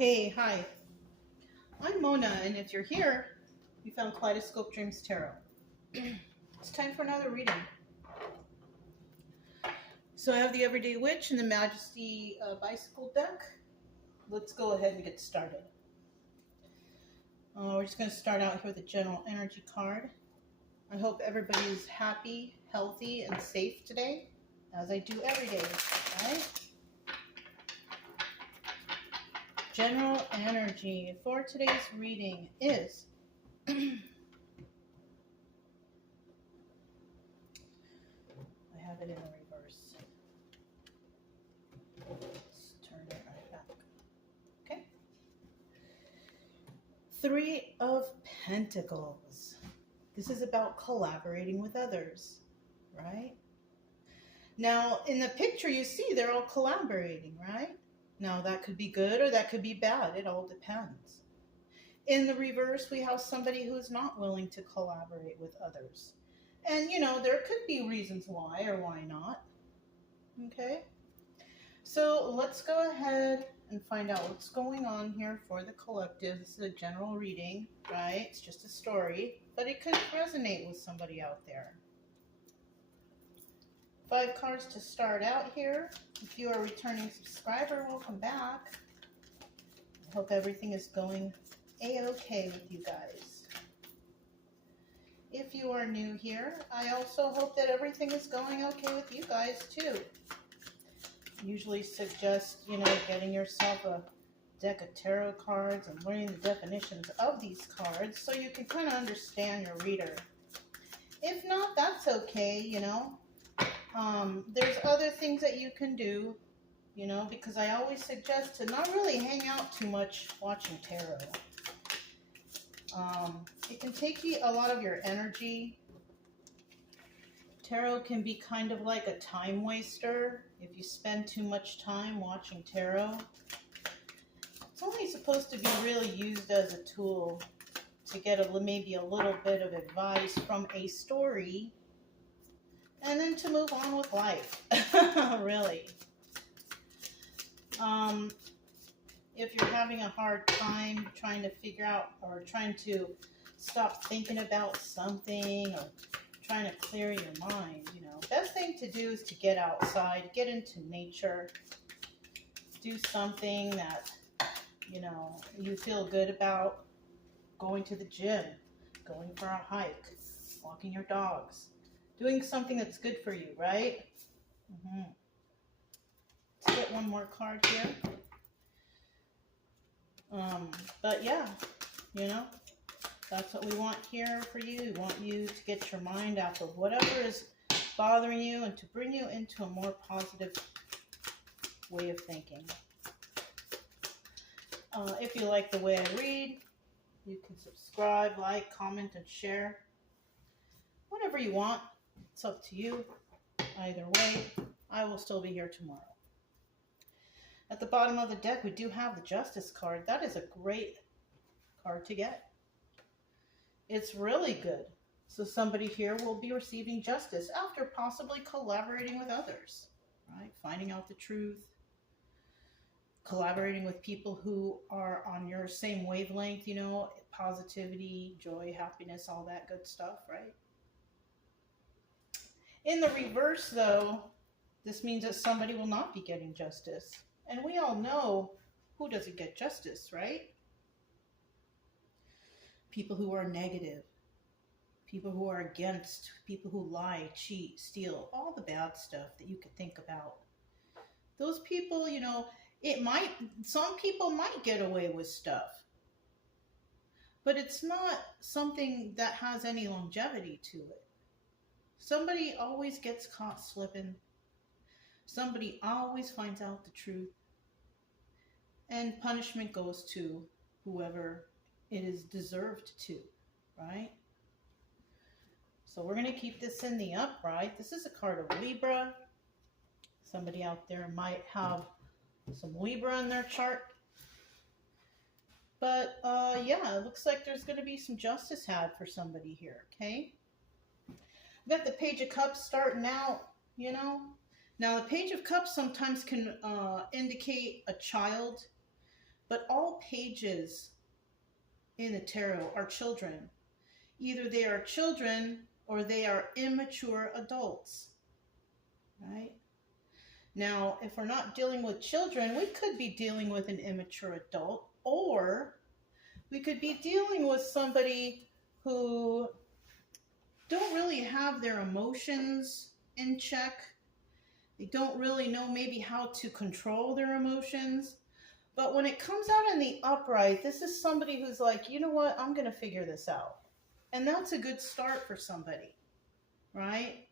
Hey, hi. I'm Mona, and if you're here, you found Kaleidoscope Dreams Tarot. It's time for another reading. So I have the Everyday Witch and the Majesty Bicycle deck. Let's go ahead and get started. We're just going to start out here with a general energy card. I hope everybody is happy, healthy, and safe today, as I do every day, right? General energy for today's reading is I have it in the reverse. Let's turn it right back. Okay. Three of Pentacles. This is about collaborating with others, right? Now, in the picture you see they're all collaborating, right? Now, that could be good or that could be bad. It all depends. In the reverse, we have somebody who's not willing to collaborate with others. And, there could be reasons why or why not. Okay? So let's go ahead and find out what's going on here for the collective. This is a general reading, right? It's just a story, but it could resonate with somebody out there. 5 cards to start out here. If you are a returning subscriber, welcome back. I hope everything is going a-okay with you guys. If you are new here, I also hope that everything is going okay with you guys too. Usually suggest, getting yourself a deck of tarot cards and learning the definitions of these cards so you can kind of understand your reader. If not, that's okay, There's other things that you can do, because I always suggest to not really hang out too much watching tarot. It can take a lot of your energy. Tarot can be kind of like a time waster if you spend too much time watching tarot. It's only supposed to be really used as a tool to get maybe a little bit of advice from a story and then to move on with life, really. If you're having a hard time trying to figure out or trying to stop thinking about something or trying to clear your mind, best thing to do is to get outside, get into nature, do something that, you feel good about, going to the gym, going for a hike, walking your dogs, doing something that's good for you, right? Let's get one more card here. But yeah, that's what we want here for you. We want you to get your mind off of whatever is bothering you and to bring you into a more positive way of thinking. If you like the way I read, you can subscribe, like, comment, and share. Whatever you want. It's up to you. Either way, I will still be here tomorrow. At the bottom of the deck, we do have the Justice card. That is a great card to get. It's really good. So somebody here will be receiving justice after possibly collaborating with others, right? Finding out the truth, collaborating with people who are on your same wavelength, positivity, joy, happiness, all that good stuff, right? In the reverse, though, this means that somebody will not be getting justice. And we all know who doesn't get justice, right? People who are negative, people who are against, people who lie, cheat, steal, all the bad stuff that you could think about. Those people, some people might get away with stuff, but it's not something that has any longevity to it. Somebody always gets caught slipping. Somebody always finds out the truth. And punishment goes to whoever it is deserved to, right? So we're going to keep this in the upright. This is a card of Libra. Somebody out there might have some Libra in their chart. But yeah, it looks like there's going to be some justice had for somebody here, okay? We've got the Page of Cups starting out, Now, the Page of Cups sometimes can indicate a child But all pages in the tarot are children. Either they are children or they are immature adults, right? Now, if we're not dealing with children, we could be dealing with an immature adult, or we could be dealing with somebody who don't really have their emotions in check. They don't really know maybe how to control their emotions. But when it comes out in the upright, this is somebody who's like, you know what, I'm going to figure this out. And that's a good start for somebody, right?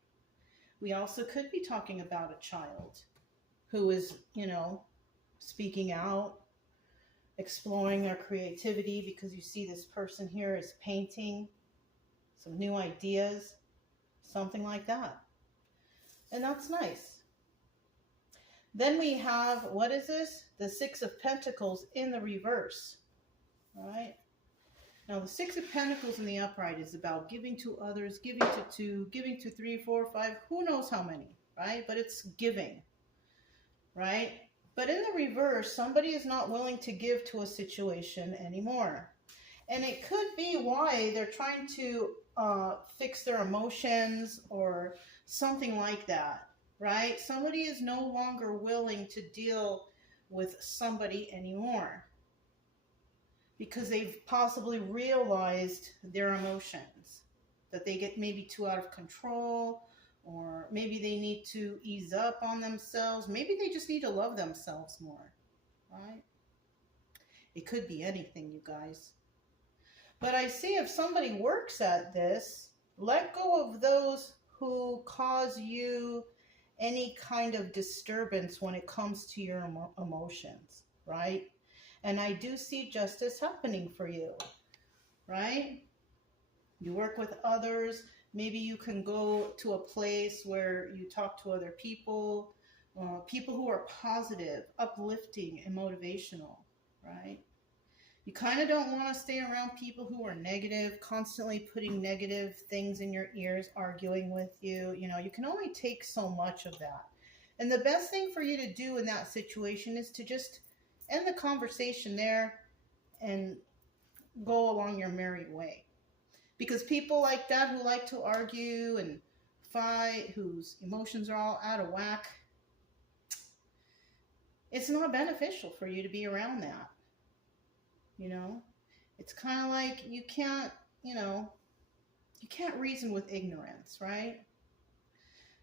We also could be talking about a child who is, speaking out, exploring their creativity, because you see this person here is painting some new ideas, something like that. And that's nice. Then we have, what is this? The Six of Pentacles in the reverse, right? Now, the Six of Pentacles in the upright is about giving to others, giving to two, giving to 3, 4, 5, who knows how many, right? But it's giving, right? But in the reverse, somebody is not willing to give to a situation anymore. And it could be why they're trying to fix their emotions or something like that, right? Somebody is no longer willing to deal with somebody anymore because they've possibly realized their emotions, that they get maybe too out of control, or maybe they need to ease up on themselves. Maybe they just need to love themselves more, right? It could be anything, you guys. But I see if somebody works at this, let go of those who cause you any kind of disturbance when it comes to your emotions, right? And I do see justice happening for you, right? You work with others. Maybe you can go to a place where you talk to other people, people who are positive, uplifting, and motivational, right? You kind of don't want to stay around people who are negative, constantly putting negative things in your ears, arguing with you. You can only take so much of that. And the best thing for you to do in that situation is to just end the conversation there and go along your merry way. Because people like that who like to argue and fight, whose emotions are all out of whack, it's not beneficial for you to be around that. It's kind of like you can't reason with ignorance, right?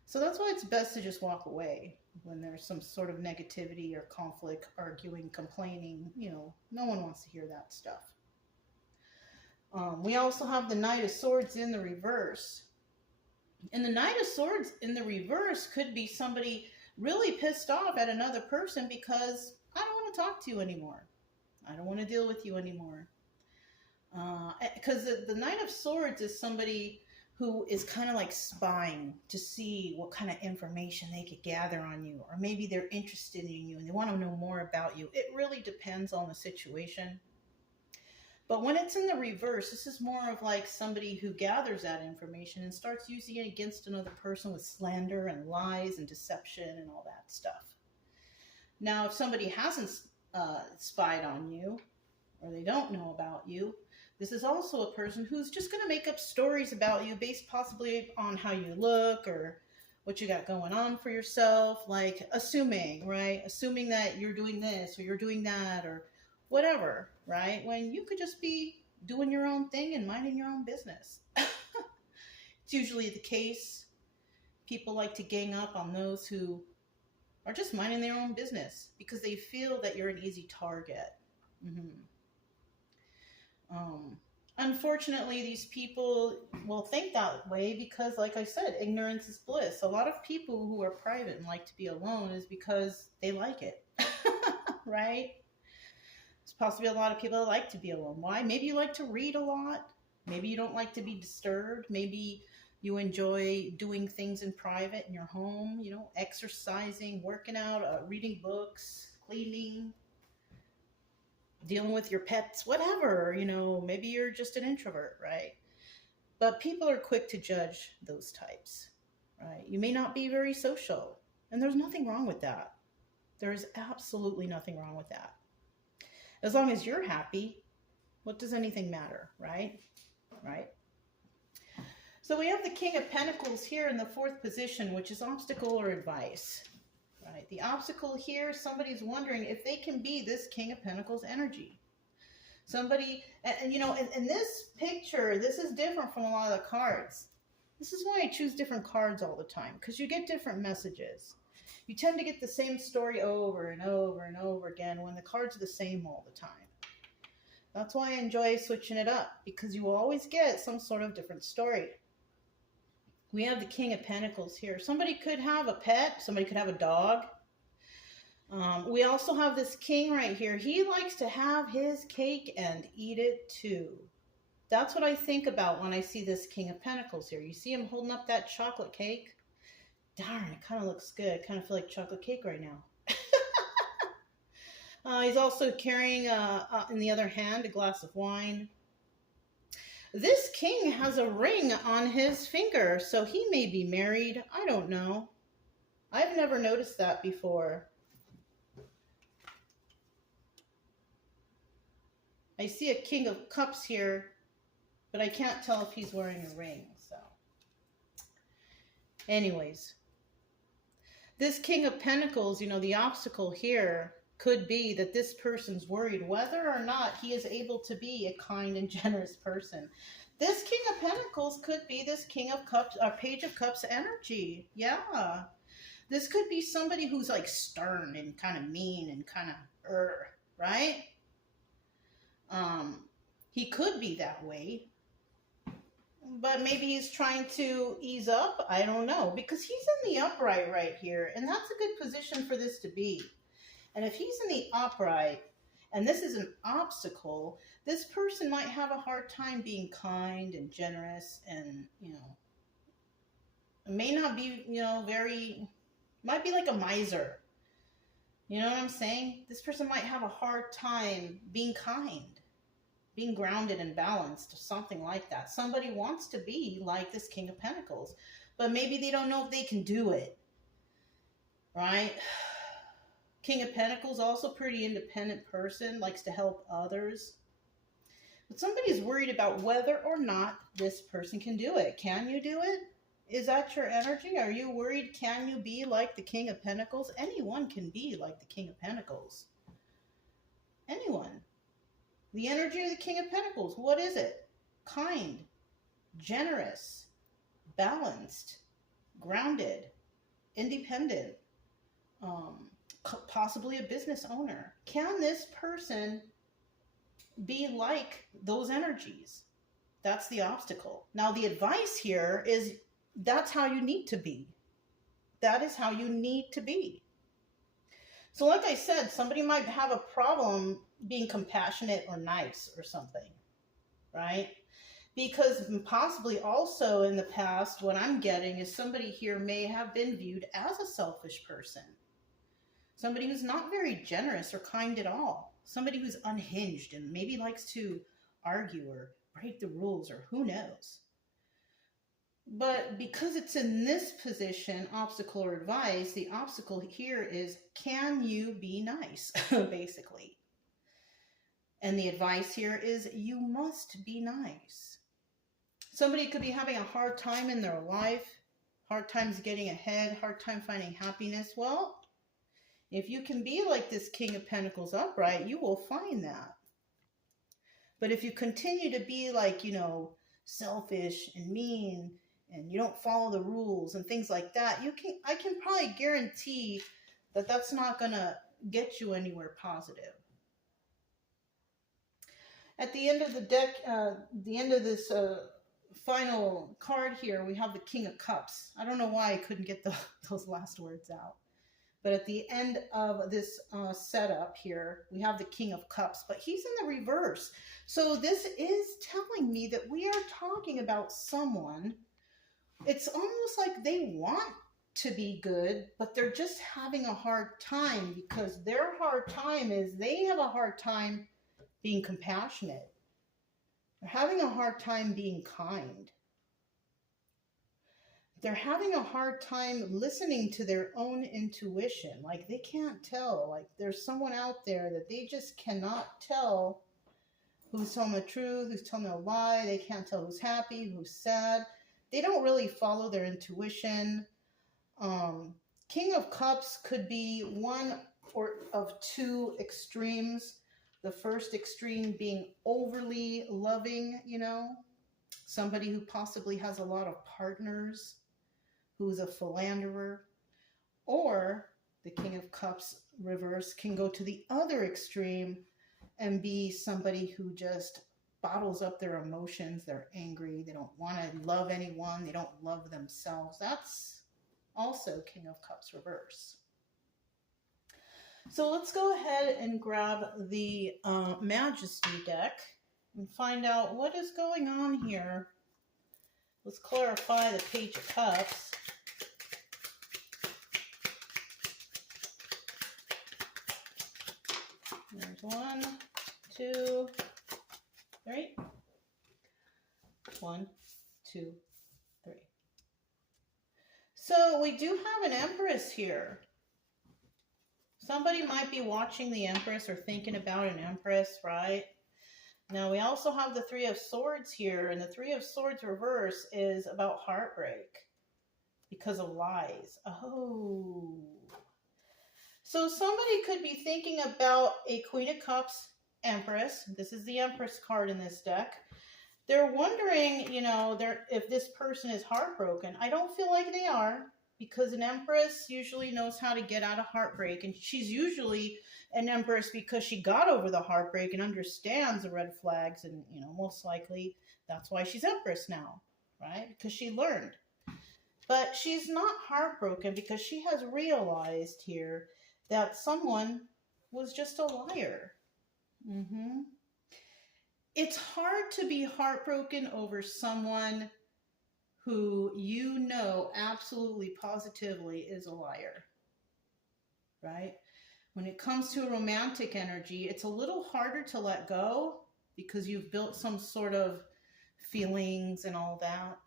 So that's why it's best to just walk away when there's some sort of negativity or conflict, arguing, complaining. No one wants to hear that stuff. We also have the Knight of Swords in the reverse. And the Knight of Swords in the reverse could be somebody really pissed off at another person because I don't want to talk to you anymore. I don't want to deal with you anymore. Because the Knight of Swords is somebody who is kind of like spying to see what kind of information they could gather on you. Or maybe they're interested in you and they want to know more about you. It really depends on the situation. But when it's in the reverse, this is more of like somebody who gathers that information and starts using it against another person with slander and lies and deception and all that stuff. Now, if somebody hasn't spied on you, or they don't know about you, this is also a person who's just going to make up stories about you based possibly on how you look or what you got going on for yourself, like assuming, right? Assuming that you're doing this or you're doing that or whatever, right? When you could just be doing your own thing and minding your own business. It's usually the case. People like to gang up on those who are just minding their own business because they feel that you're an easy target. Unfortunately, these people will think that way because, like I said, ignorance is bliss. A lot of people who are private and like to be alone is because they like it, right? There's possibly a lot of people that like to be alone. Why? Maybe you like to read a lot. Maybe you don't like to be disturbed. Maybe you enjoy doing things in private in your home, exercising, working out, reading books, cleaning, dealing with your pets, whatever, maybe you're just an introvert, right? But people are quick to judge those types, right? You may not be very social, and there's nothing wrong with that. There is absolutely nothing wrong with that. As long as you're happy, what does anything matter, right? Right? So we have the King of Pentacles here in the 4th position, which is obstacle or advice. Right? The obstacle here, somebody's wondering if they can be this King of Pentacles energy. Somebody, and you know, in this picture, this is different from a lot of the cards. This is why I choose different cards all the time, because you get different messages. You tend to get the same story over and over and over again when the cards are the same all the time. That's why I enjoy switching it up, because you will always get some sort of different story. We have the King of Pentacles here. Somebody could have a pet. Somebody could have a dog. We also have this king right here. He likes to have his cake and eat it too. That's what I think about when I see this King of Pentacles here. You see him holding up that chocolate cake? Darn, it kind of looks good. I kind of feel like chocolate cake right now. He's also carrying, in the other hand, a glass of wine. This king has a ring on his finger, so he may be married. I don't know. I've never noticed that before. I see a King of Cups here, but I can't tell if he's wearing a ring. So, anyways, this King of Pentacles, you know, the obstacle here could be that this person's worried whether or not he is able to be a kind and generous person. This King of Pentacles could be this King of Cups, or Page of Cups energy. Yeah. This could be somebody who's like stern and kind of mean and kind of, right? He could be that way. But maybe he's trying to ease up. I don't know. Because he's in the upright right here. And that's a good position for this to be. And if he's in the upright, and this is an obstacle, this person might have a hard time being kind and generous and, you know, may not be, you know, might be like a miser. You know what I'm saying? This person might have a hard time being kind, being grounded and balanced, or something like that. Somebody wants to be like this King of Pentacles, but maybe they don't know if they can do it, right? King of Pentacles, also pretty independent person, likes to help others. But somebody's worried about whether or not this person can do it. Can you do it? Is that your energy? Are you worried? Can you be like the King of Pentacles? Anyone can be like the King of Pentacles. Anyone. The energy of the King of Pentacles, what is it? Kind, generous, balanced, grounded, independent, possibly a business owner. Can this person be like those energies? That's the obstacle. Now, the advice here is that's how you need to be. That is how you need to be. So like I said, somebody might have a problem being compassionate or nice or something, right? Because possibly also in the past, what I'm getting is somebody here may have been viewed as a selfish person. Somebody who's not very generous or kind at all. Somebody who's unhinged and maybe likes to argue or break the rules or who knows. But because it's in this position, obstacle or advice, the obstacle here is, can you be nice, basically? And the advice here is, you must be nice. Somebody could be having a hard time in their life, hard times getting ahead, hard time finding happiness. Well, if you can be like this King of Pentacles upright, you will find that. But if you continue to be like, you know, selfish and mean, and you don't follow the rules and things like that, I can probably guarantee that that's not going to get you anywhere positive. At the end of the deck, the end of this final card here, we have the King of Cups. I don't know why I couldn't get those last words out. But at the end of this setup here, we have the King of Cups, but he's in the reverse. So this is telling me that we are talking about someone. It's almost like they want to be good, but they're just having a hard time, because their hard time is they have a hard time being compassionate. They're having a hard time being kind. they're having a hard time listening to their own intuition. Like they can't tell. Like there's someone out there that they just cannot tell who's telling the truth, who's telling a lie. They can't tell who's happy, who's sad. They don't really follow their intuition. King of Cups could be one or of two extremes. The first extreme being overly loving, you know, somebody who possibly has a lot of partners, who's a philanderer. Or the King of Cups reverse can go to the other extreme and be somebody who just bottles up their emotions. They're angry. They don't want to love anyone. They don't love themselves. That's also King of Cups reverse. So let's go ahead and grab the Majesty deck and find out what is going on here. Let's clarify the Page of Cups. There's 1, 2, 3. 1, 2, 3. So we do have an Empress here. Somebody might be watching the Empress or thinking about an Empress, right? Now we also have the Three of Swords here, and the Three of Swords reverse is about heartbreak because of lies. Oh. So somebody could be thinking about a Queen of Cups Empress. This is the Empress card in this deck. They're wondering, you know, if this person is heartbroken. I don't feel like they are, because an Empress usually knows how to get out of heartbreak. And she's usually an Empress because she got over the heartbreak and understands the red flags. And, you know, most likely that's why she's Empress now, right? Because she learned. But she's not heartbroken because she has realized here that someone was just a liar. It's hard to be heartbroken over someone who you know absolutely positively is a liar, right? When it comes to romantic energy, it's a little harder to let go because you've built some sort of feelings and all that.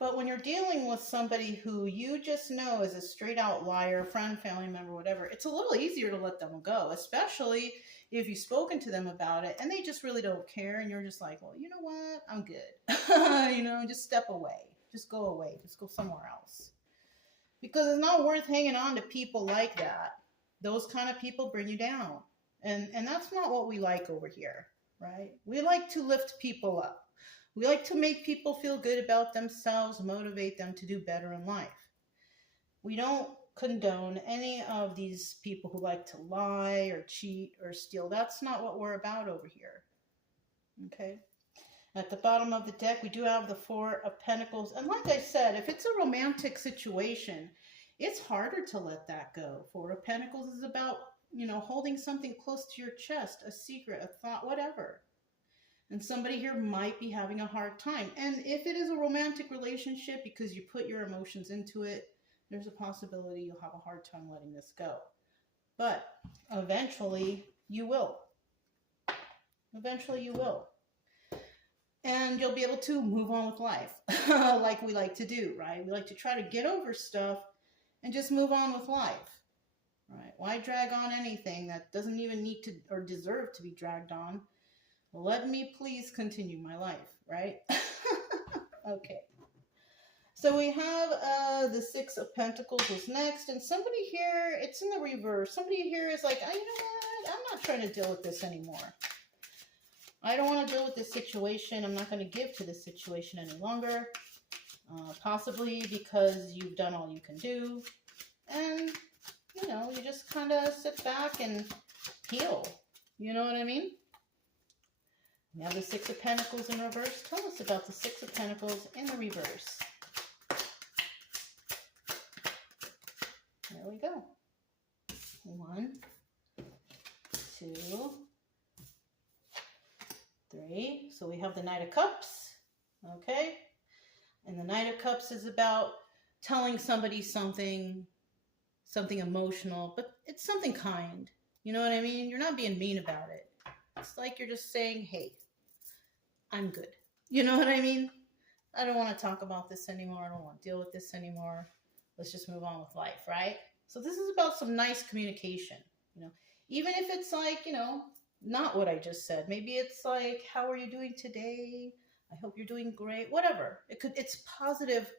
But when you're dealing with somebody who you just know is a straight out liar, friend, family member, whatever, it's a little easier to let them go, especially if you've spoken to them about it and they just really don't care and you're just like, well, you know what? I'm good. You know, just step away. Just go away. Just go somewhere else. Because it's not worth hanging on to people like that. Those kind of people bring you down. And that's not what we like over here, right? We like to lift people up. We like to make people feel good about themselves, motivate them to do better in life. We don't condone any of these people who like to lie or cheat or steal. That's not what we're about over here. Okay? At the bottom of the deck, we do have the Four of Pentacles. And like I said, if it's a romantic situation, it's harder to let that go. Four of Pentacles is about, you know, holding something close to your chest, a secret, a thought, whatever. And somebody here might be having a hard time. And if it is a romantic relationship because you put your emotions into it, there's a possibility you'll have a hard time letting this go. But eventually you will. Eventually you will. And you'll be able to move on with life like we like to do, right? We like to try to get over stuff and just move on with life, right? Why drag on anything that doesn't even need to or deserve to be dragged on? Let me please continue my life, right? Okay. So we have the Six of Pentacles is next. And somebody here, it's in the reverse. Somebody here is like, oh, you know what? I'm not trying to deal with this anymore. I don't want to deal with this situation. I'm not going to give to this situation any longer. Possibly because you've done all you can do. And, you know, you just kind of sit back and heal. You know what I mean? We have the Six of Pentacles in reverse. Tell us about the Six of Pentacles in the reverse. There we go. 1, 2, 3. So we have the Knight of Cups. Okay. And the Knight of Cups is about telling somebody something emotional, but it's something kind. You know what I mean? You're not being mean about it. It's like you're just saying, hey, I'm good. You know what I mean? I don't want to talk about this anymore. I don't want to deal with this anymore. Let's just move on with life, right? So this is about some nice communication, you know, even if it's like, you know, not what I just said. Maybe it's like, how are you doing today? I hope you're doing great. Whatever. It's positive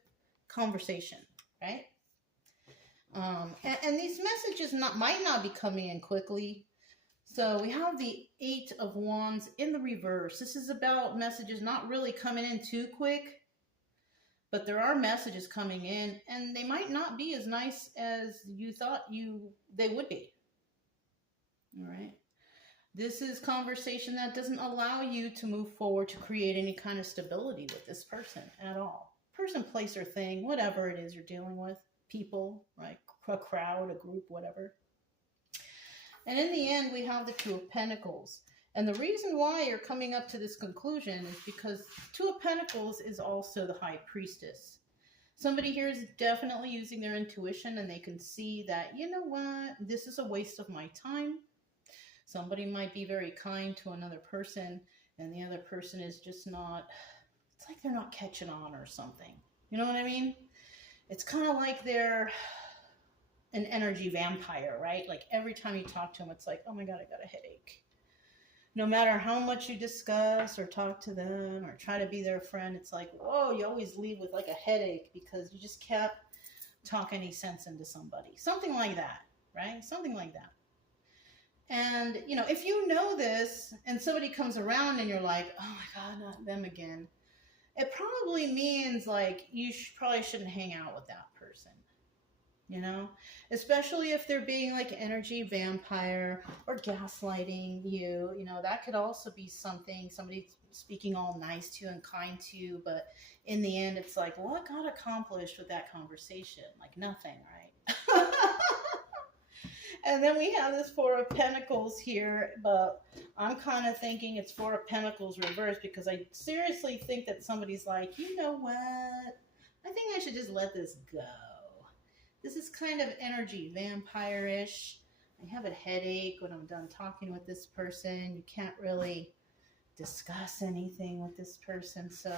conversation, right? And these messages might not be coming in quickly. So we have the Eight of Wands in the reverse. This is about messages not really coming in too quick, but there are messages coming in, and they might not be as nice as you thought they would be. All right. This is conversation that doesn't allow you to move forward to create any kind of stability with this person at all. Person, place, or thing, whatever it is you're dealing with. People, right? A crowd, a group, whatever. And in the end, we have the Two of Pentacles. And the reason why you're coming up to this conclusion is because Two of Pentacles is also the High Priestess. Somebody here is definitely using their intuition, and they can see that, you know what, this is a waste of my time. Somebody might be very kind to another person, and the other person is just not, it's like they're not catching on or something. You know what I mean? It's kind of like they're an energy vampire, right? Like every time you talk to them, it's like, oh my God, I got a headache. No matter how much you discuss or talk to them or try to be their friend, it's like, whoa, you always leave with like a headache because you just can't talk any sense into somebody. Something like that, right? Something like that. And, you know, if you know this and somebody comes around and you're like, oh my God, not them again, it probably means like you probably shouldn't hang out with that person. You know, especially if they're being like energy vampire or gaslighting you, you know, that could also be something, somebody speaking all nice to you and kind to you, but in the end, it's like, what got accomplished with that conversation? Like nothing, right? And then we have this Four of Pentacles here, but I'm kind of thinking it's Four of Pentacles reversed because I seriously think that somebody's like, you know what? I think I should just let this go. This is kind of energy vampire-ish. I have a headache when I'm done talking with this person. You can't really discuss anything with this person, so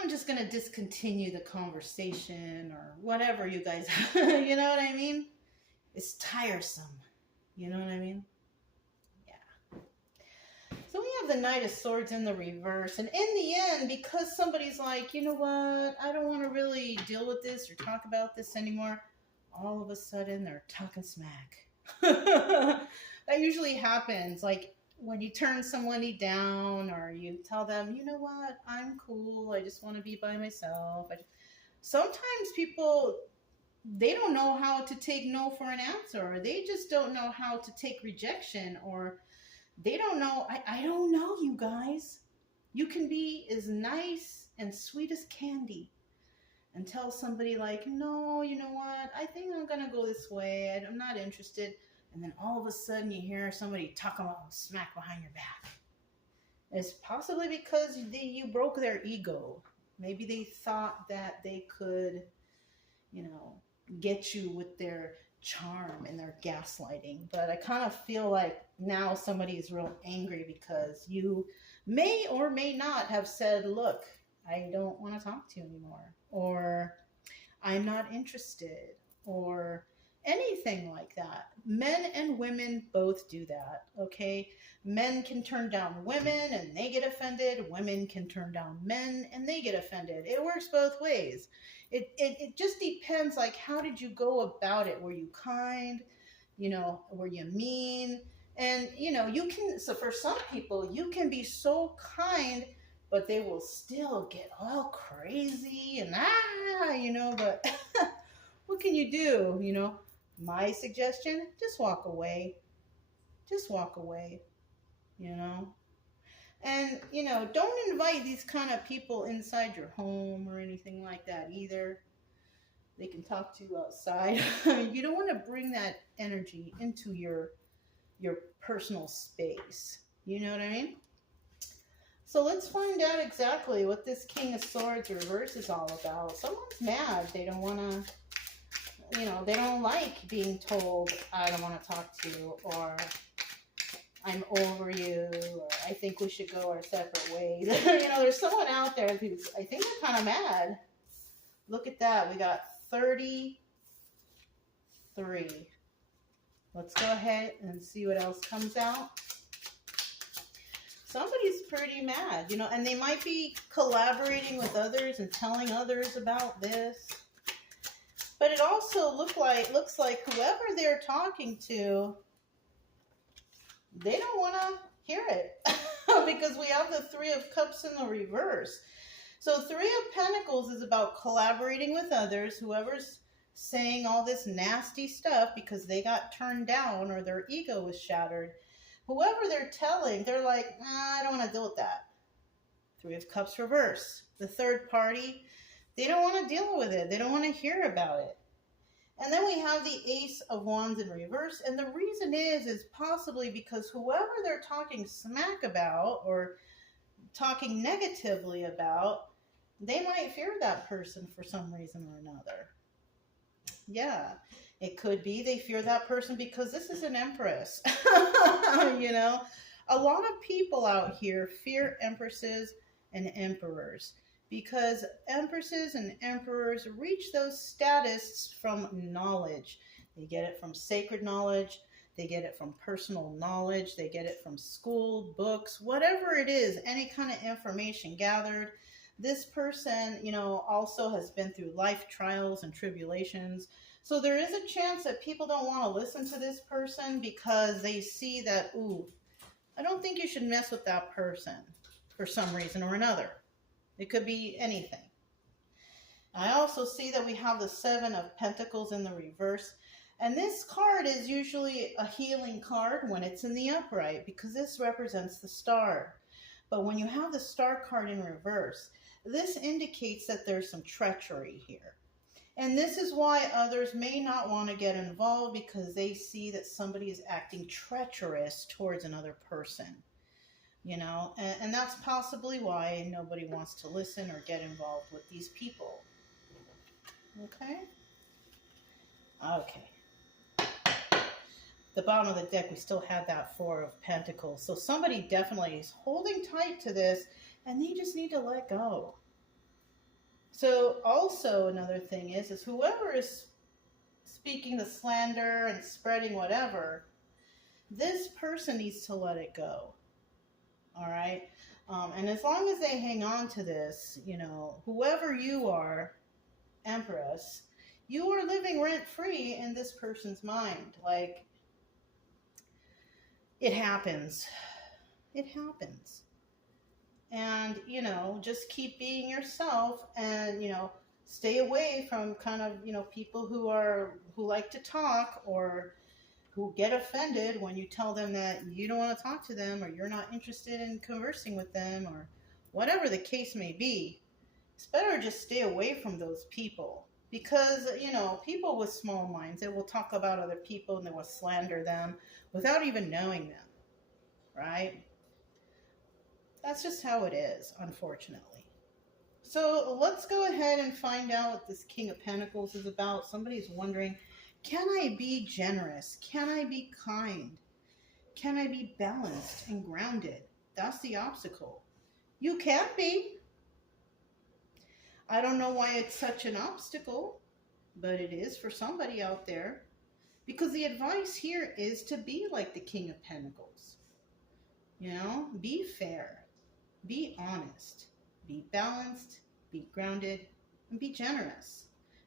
I'm just going to discontinue the conversation or whatever you guys, you know what I mean? It's tiresome. You know what I mean? Yeah. So we have the Knight of Swords in the reverse. And in the end, because somebody's like, you know what? I don't want to really deal with this or talk about this anymore. All of a sudden, they're talking smack. That usually happens. Like when you turn somebody down or you tell them, you know what? I'm cool. I just want to be by myself. Sometimes people, they don't know how to take no for an answer, or they just don't know how to take rejection, or they don't know. I don't know, you guys. You can be as nice and sweet as candy and tell somebody like, no, you know what? I think I'm going to go this way. I'm not interested. And then all of a sudden you hear somebody talking about smack behind your back. It's possibly because you broke their ego. Maybe they thought that they could, you know, get you with their charm and their gaslighting. But I kind of feel like now somebody is real angry because you may or may not have said, look, I don't want to talk to you anymore, or I'm not interested, or anything like that. Men and women both do that, okay? Men can turn down women and they get offended. Women can turn down men and they get offended. It works both ways. It just depends, like, how did you go about it? Were you kind? You know, were you mean? And, you know, you can, so for some people, you can be so kind, but they will still get all crazy and, you know, but what can you do, you know? My suggestion, just walk away. Just walk away, you know? And, you know, don't invite these kind of people inside your home or anything like that either. They can talk to you outside. You don't want to bring that energy into your personal space. You know what I mean? So let's find out exactly what this King of Swords reverse is all about. Someone's mad. They don't want to, you know, they don't like being told, I don't want to talk to you, or I I'm over you, or I think we should go our separate ways. You know, there's someone out there who's, I think they're kind of mad. Look at that. We got 33. Let's go ahead and see what else comes out. Somebody's pretty mad, you know, and they might be collaborating with others and telling others about this. But it also looks like whoever they're talking to, they don't want to hear it because we have the Three of Cups in the reverse. So Three of Pentacles is about collaborating with others, whoever's saying all this nasty stuff because they got turned down or their ego was shattered. Whoever they're telling, they're like, I don't want to deal with that. Three of Cups reverse. The third party, they don't want to deal with it. They don't want to hear about it. And then we have the Ace of Wands in reverse. And the reason is possibly because whoever they're talking smack about or talking negatively about, they might fear that person for some reason or another. Yeah, it could be they fear that person because this is an Empress. You know, a lot of people out here fear Empresses and Emperors because Empresses and Emperors reach those status from knowledge. They get it from sacred knowledge. They get it from personal knowledge. They get it from school, books, whatever it is, any kind of information gathered. This person, you know, also has been through life trials and tribulations. So there is a chance that people don't want to listen to this person because they see that, ooh, I don't think you should mess with that person for some reason or another. It could be anything. I also see that we have the Seven of Pentacles in the reverse. And this card is usually a healing card when it's in the upright because this represents the star. But when you have the Star card in reverse, this indicates that there's some treachery here. And this is why others may not want to get involved because they see that somebody is acting treacherous towards another person. You know, and that's possibly why nobody wants to listen or get involved with these people. Okay? Okay. The bottom of the deck, we still had that Four of Pentacles. So somebody definitely is holding tight to this, and they just need to let go. So also another thing is whoever is speaking the slander and spreading whatever, this person needs to let it go. All right? And as long as they hang on to this, you know, whoever you are, Empress, you are living rent-free in this person's mind. Like, it happens. It happens. And, you know, just keep being yourself and, you know, stay away from kind of, you know, people who like to talk or who get offended when you tell them that you don't want to talk to them or you're not interested in conversing with them or whatever the case may be. It's better just stay away from those people because, you know, people with small minds, they will talk about other people and they will slander them without even knowing them, right? That's just how it is, unfortunately. So let's go ahead and find out what this King of Pentacles is about. Somebody's wondering, can I be generous? Can I be kind? Can I be balanced and grounded? That's the obstacle. You can be. I don't know why it's such an obstacle, but it is for somebody out there. Because the advice here is to be like the King of Pentacles. You know, be fair. Be honest, be balanced, be grounded, and be generous.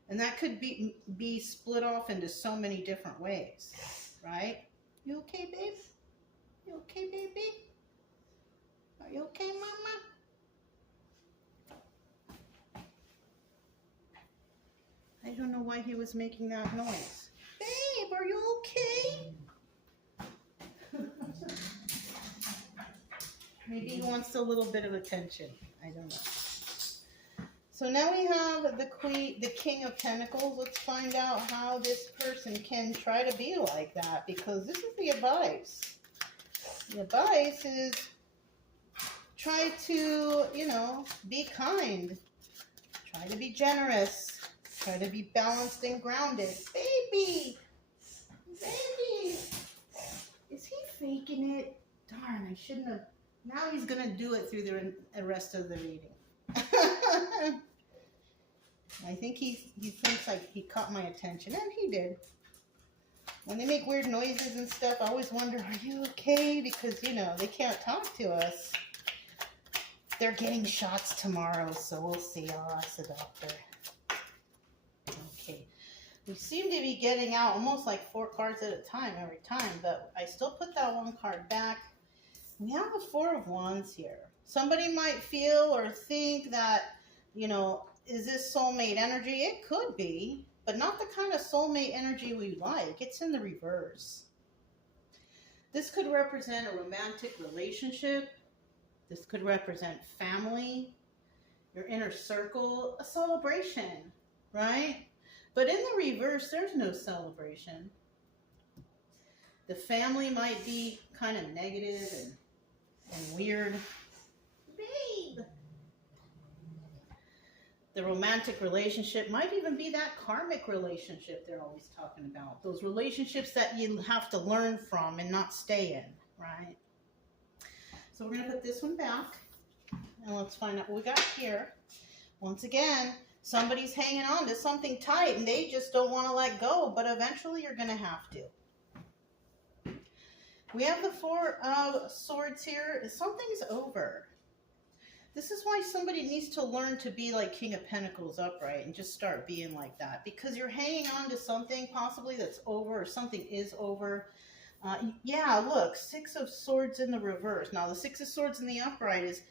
And that could be split off into so many different ways, right? You okay, babe? You okay, baby? Are you okay, mama? I don't know why he was making that noise. Babe, are you okay? Maybe he wants a little bit of attention. I don't know. So now we have the King of Pentacles. Let's find out how this person can try to be like that, because this is the advice. The advice is try to, you know, be kind. Try to be generous. Try to be balanced and grounded. Baby! Baby! Is he faking it? Darn, I shouldn't have. Now he's going to do it through the rest of the reading. I think he thinks like he caught my attention, and he did. When they make weird noises and stuff, I always wonder, are you okay? Because, you know, they can't talk to us. They're getting shots tomorrow, so we'll see. I'll ask the doctor. Okay. We seem to be getting out almost like 4 cards at a time every time, but I still put that 1 card back. We have the 4 of Wands here. Somebody might feel or think that, you know, is this soulmate energy? It could be, but not the kind of soulmate energy we like. It's in the reverse. This could represent a romantic relationship. This could represent family, your inner circle, a celebration, right? But in the reverse, there's no celebration. The family might be kind of negative and weird. Babe! The romantic relationship might even be that karmic relationship they're always talking about. Those relationships that you have to learn from and not stay in, right? So we're going to put this one back, and let's find out what we got here. Once again, somebody's hanging on to something tight, and they just don't want to let go, but eventually you're going to have to. We have the 4 of Swords here. Something's over. This is why somebody needs to learn to be like King of Pentacles upright and just start being like that, because you're hanging on to something possibly that's over, or something is over. Yeah, look, 6 of Swords in the reverse. Now, the 6 of Swords in the upright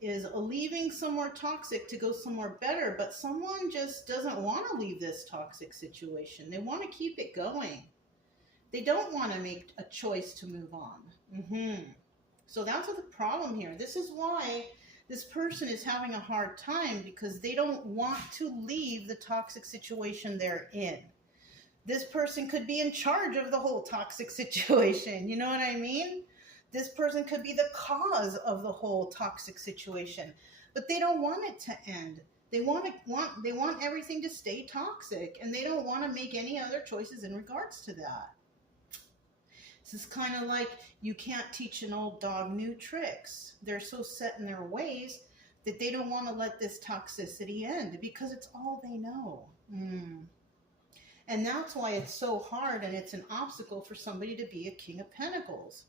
is leaving somewhere toxic to go somewhere better, but someone just doesn't want to leave this toxic situation. They want to keep it going. They don't want to make a choice to move on. So that's the problem here. This is why this person is having a hard time, because they don't want to leave the toxic situation they're in. This person could be in charge of the whole toxic situation. You know what I mean? This person could be the cause of the whole toxic situation, but they don't want it to end. They want everything to stay toxic, and they don't want to make any other choices in regards to that. This is kind of like you can't teach an old dog new tricks. They're so set in their ways that they don't want to let this toxicity end, because it's all they know. And that's why it's so hard, and it's an obstacle for somebody to be a King of Pentacles.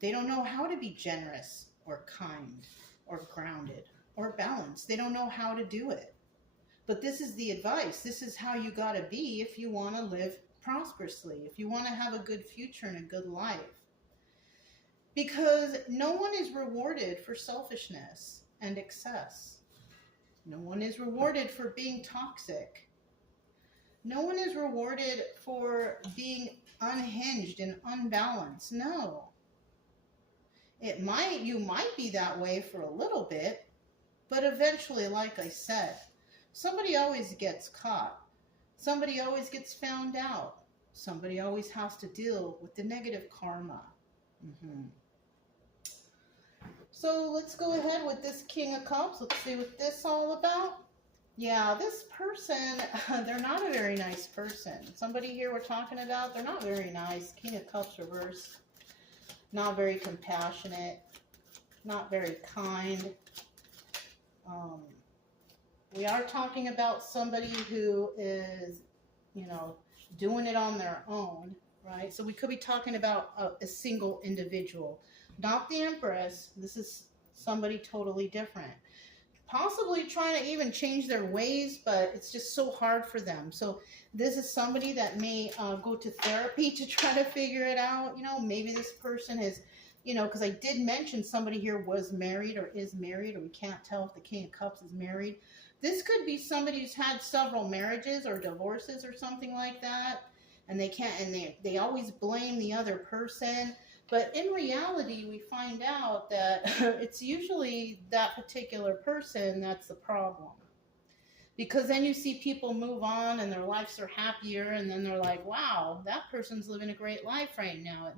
They don't know how to be generous or kind or grounded or balanced. They don't know how to do it. But this is the advice. This is how you got to be if you want to live prosperously, if you want to have a good future and a good life. Because no one is rewarded for selfishness and excess. No one is rewarded for being toxic. No one is rewarded for being unhinged and unbalanced. No. You might be that way for a little bit, but eventually, like I said, somebody always gets caught. Somebody always gets found out. Somebody always has to deal with the negative karma. So let's go ahead with this King of Cups. Let's see what this is all about. Yeah, this person, they're not a very nice person. Somebody here we're talking about, they're not very nice. King of Cups reverse. Not very compassionate. Not very kind. We are talking about somebody who is, you know, doing it on their own, right? So we could be talking about a single individual. Not the Empress. This is somebody totally different. Possibly trying to even change their ways, but it's just so hard for them. So this is somebody that may go to therapy to try to figure it out. You know, maybe this person is, you know, because I did mention somebody here was married or is married, or we can't tell if the King of Cups is married. This could be somebody who's had several marriages or divorces or something like that, and they can't, and they always blame the other person. But in reality, we find out that it's usually that particular person that's the problem. Because then you see people move on and their lives are happier, and then they're like, wow, that person's living a great life right now.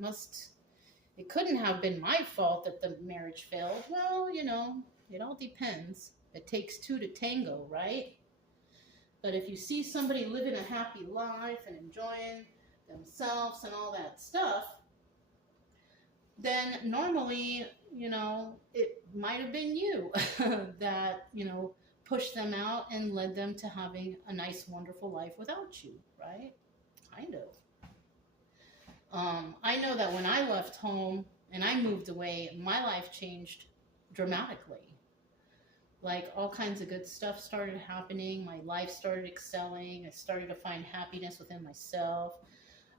It couldn't have been my fault that the marriage failed. Well, you know, it all depends. It takes 2 to tango, right? But if you see somebody living a happy life and enjoying themselves and all that stuff, then normally, it might have been you that, pushed them out and led them to having a nice, wonderful life without you, right? Kind of. I know that when I left home and I moved away, my life changed dramatically. Like all kinds of good stuff started happening. My life started excelling. I started to find happiness within myself.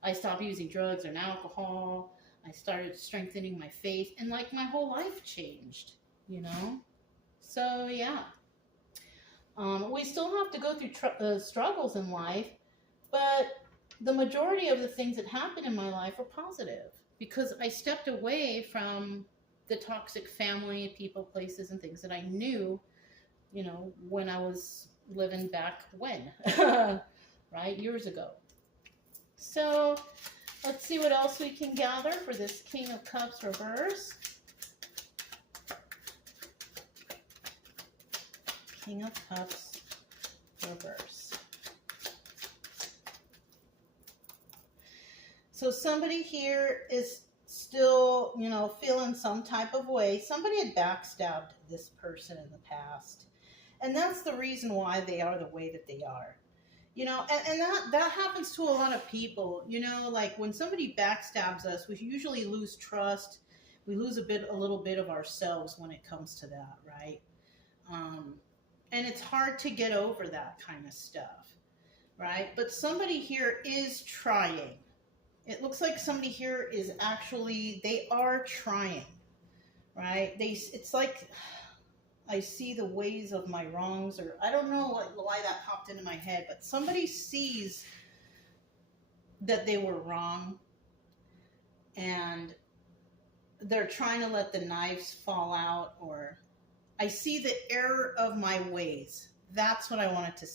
I stopped using drugs and alcohol. I started strengthening my faith, and like my whole life changed, you know? So, yeah. We still have to go through struggles in life, but the majority of the things that happened in my life were positive because I stepped away from the toxic family, people, places, and things that I knew, when I was living back when, right? Years ago. So let's see what else we can gather for this King of Cups reverse. King of Cups reverse. So somebody here is still, feeling some type of way. Somebody had backstabbed this person in the past. And that's the reason why they are the way that they are. And that happens to a lot of people. Like when somebody backstabs us, we usually lose trust. We lose a little bit of ourselves when it comes to that, right? And it's hard to get over that kind of stuff, right? But somebody here is trying. It looks like somebody here is actually, they are trying, right? It's like, I see the ways of my wrongs, or I don't know why that popped into my head, but somebody sees that they were wrong and they're trying to let the knives fall out, or I see the error of my ways. That's what I wanted to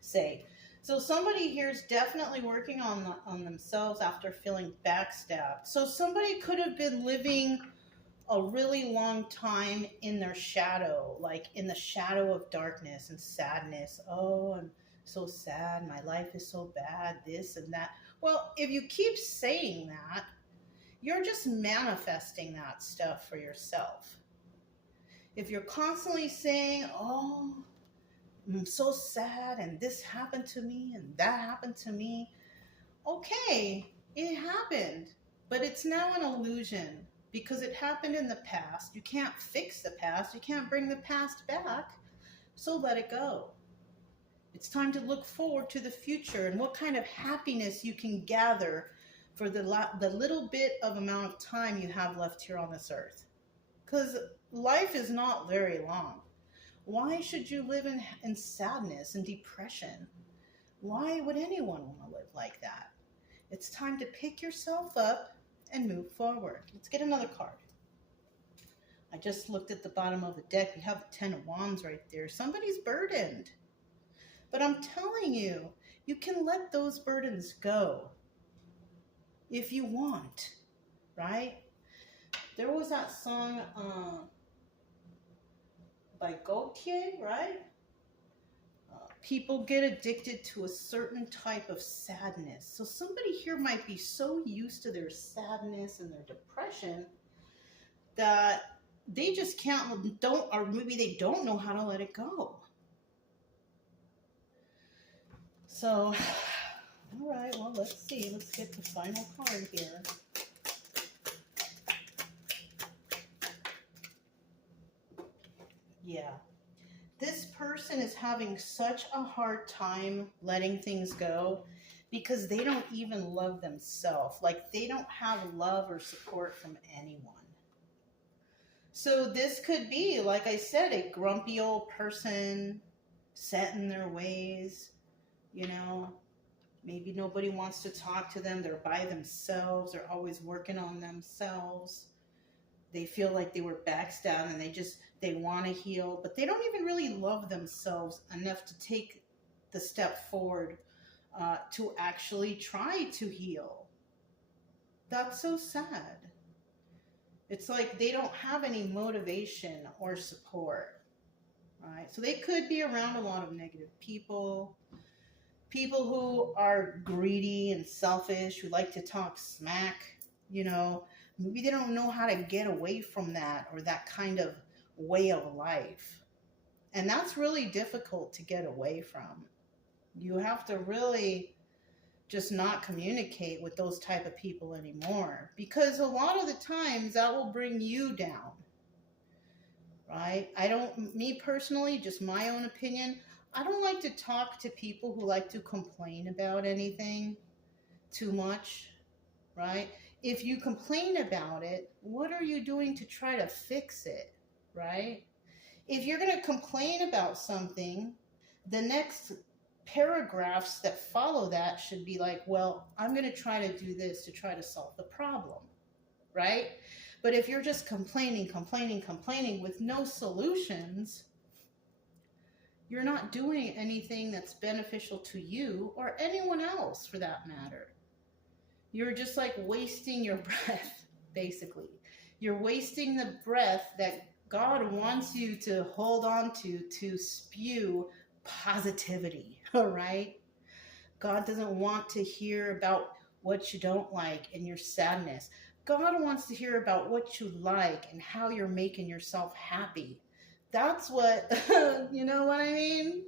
say. So somebody here is definitely working on themselves after feeling backstabbed. So somebody could have been living a really long time in their shadow, like in the shadow of darkness and sadness. Oh, I'm so sad. My life is so bad, this and that. Well, if you keep saying that, you're just manifesting that stuff for yourself. If you're constantly saying, oh, I'm so sad and this happened to me and that happened to me, okay, it happened, but it's now an illusion. Because it happened in the past. You can't fix the past. You can't bring the past back. So let it go. It's time to look forward to the future and what kind of happiness you can gather for the little bit of amount of time you have left here on this earth. Because life is not very long. Why should you live in sadness and depression? Why would anyone want to live like that? It's time to pick yourself up and move forward. Let's get another card. I just looked at the bottom of the deck. We have the 10 of Wands right there. Somebody's burdened. But I'm telling you, you can let those burdens go if you want, right? There was that song by Gautier, right? People get addicted to a certain type of sadness. So somebody here might be so used to their sadness and their depression that they just or maybe they don't know how to let it go. So, all right, well, let's see. Let's get the final card here. Yeah. This person is having such a hard time letting things go because they don't even love themselves. Like they don't have love or support from anyone. So this could be, like I said, a grumpy old person set in their ways, maybe nobody wants to talk to them. They're by themselves. They're always working on themselves. They feel like they were backstabbed and they want to heal, but they don't even really love themselves enough to take the step forward to actually try to heal. That's so sad. It's like they don't have any motivation or support, right? So they could be around a lot of negative people who are greedy and selfish, who like to talk smack, Maybe they don't know how to get away from that or that kind of way of life. And that's really difficult to get away from. You have to really just not communicate with those type of people anymore, because a lot of the times that will bring you down, right? Me personally, just my own opinion, I don't like to talk to people who like to complain about anything too much, right? If you complain about it, what are you doing to try to fix it, right? If you're going to complain about something, the next paragraphs that follow that should be like, well, I'm going to try to do this to try to solve the problem, right? But if you're just complaining with no solutions, you're not doing anything that's beneficial to you or anyone else for that matter. You're just like wasting your breath, basically. You're wasting the breath that God wants you to hold on to spew positivity, all right? God doesn't want to hear about what you don't like and your sadness. God wants to hear about what you like and how you're making yourself happy. That's what, you know what I mean?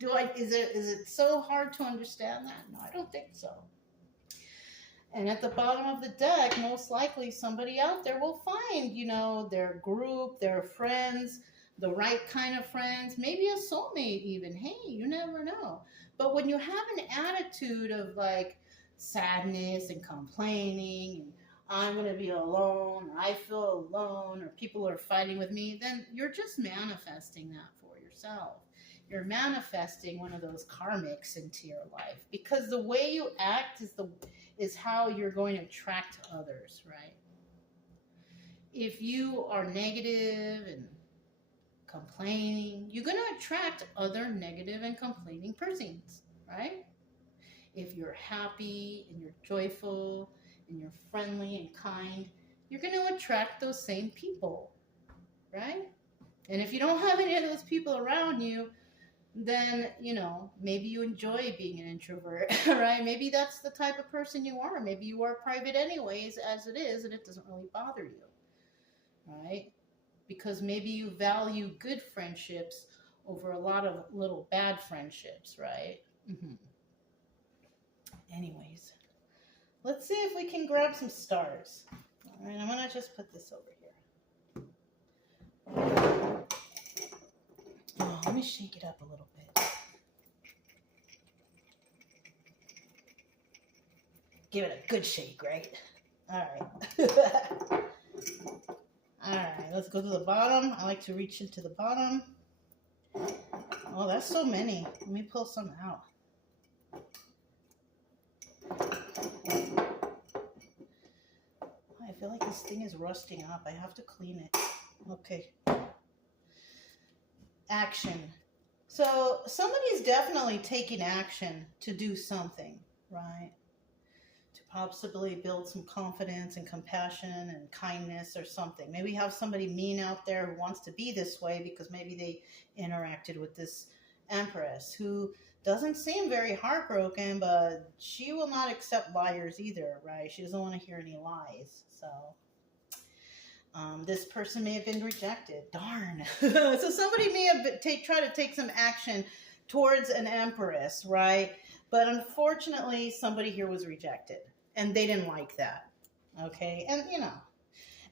Is it so hard to understand that? No, I don't think so. And at the bottom of the deck, most likely somebody out there will find, their group, their friends, the right kind of friends, maybe a soulmate even. Hey, you never know. But when you have an attitude of like sadness and complaining, and I'm going to be alone, or I feel alone, or people are fighting with me, then you're just manifesting that for yourself. You're manifesting one of those karmics into your life, because the way you act is how you're going to attract others, right? If you are negative and complaining, you're going to attract other negative and complaining persons, right? If you're happy and you're joyful and you're friendly and kind, you're going to attract those same people, right? And if you don't have any of those people around you, then, maybe you enjoy being an introvert, right? Maybe that's the type of person you are. Maybe you are private anyways, as it is, and it doesn't really bother you, right? Because maybe you value good friendships over a lot of little bad friendships, right? Mm-hmm. Anyways, let's see if we can grab some stars. All right, I'm going to just put this over here. Oh, let me shake it up a little bit. Give it a good shake, right? All right. All right, let's go to the bottom. I like to reach into the bottom. Oh, that's so many. Let me pull some out. I feel like this thing is rusting up. I have to clean it. Okay. Action. So somebody's definitely taking action to do something, right? To possibly build some confidence and compassion and kindness or something. Maybe you have somebody mean out there who wants to be this way because maybe they interacted with this Empress who doesn't seem very heartbroken, but she will not accept liars either, right? She doesn't want to hear any lies. So this person may have been rejected. Darn. So somebody may have tried to take some action towards an Empress, right? But unfortunately, somebody here was rejected. And they didn't like that. Okay? And,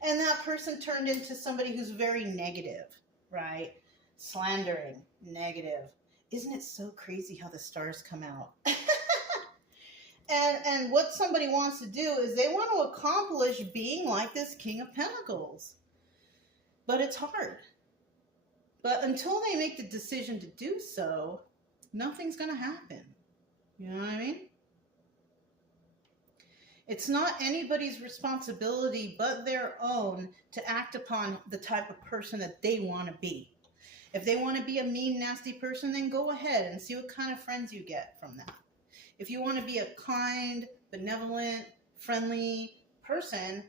and that person turned into somebody who's very negative, right? Slandering, negative. Isn't it so crazy how the stars come out? And what somebody wants to do is they want to accomplish being like this King of Pentacles. But it's hard. But until they make the decision to do so, nothing's going to happen. You know what I mean? It's not anybody's responsibility but their own to act upon the type of person that they want to be. If they want to be a mean, nasty person, then go ahead and see what kind of friends you get from that. If you want to be a kind, benevolent, friendly person,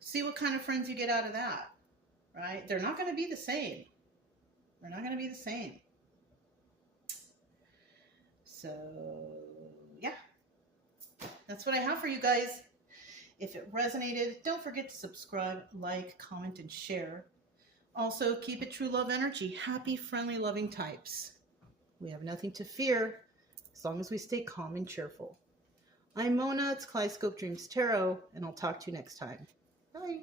see what kind of friends you get out of that, right? They're not going to be the same. They're not going to be the same. So, yeah. That's what I have for you guys. If it resonated, don't forget to subscribe, like, comment, and share. Also, keep it true love energy. Happy, friendly, loving types. We have nothing to fear as long as we stay calm and cheerful. I'm Mona, it's Kaleidoscope Dreams Tarot, and I'll talk to you next time. Bye.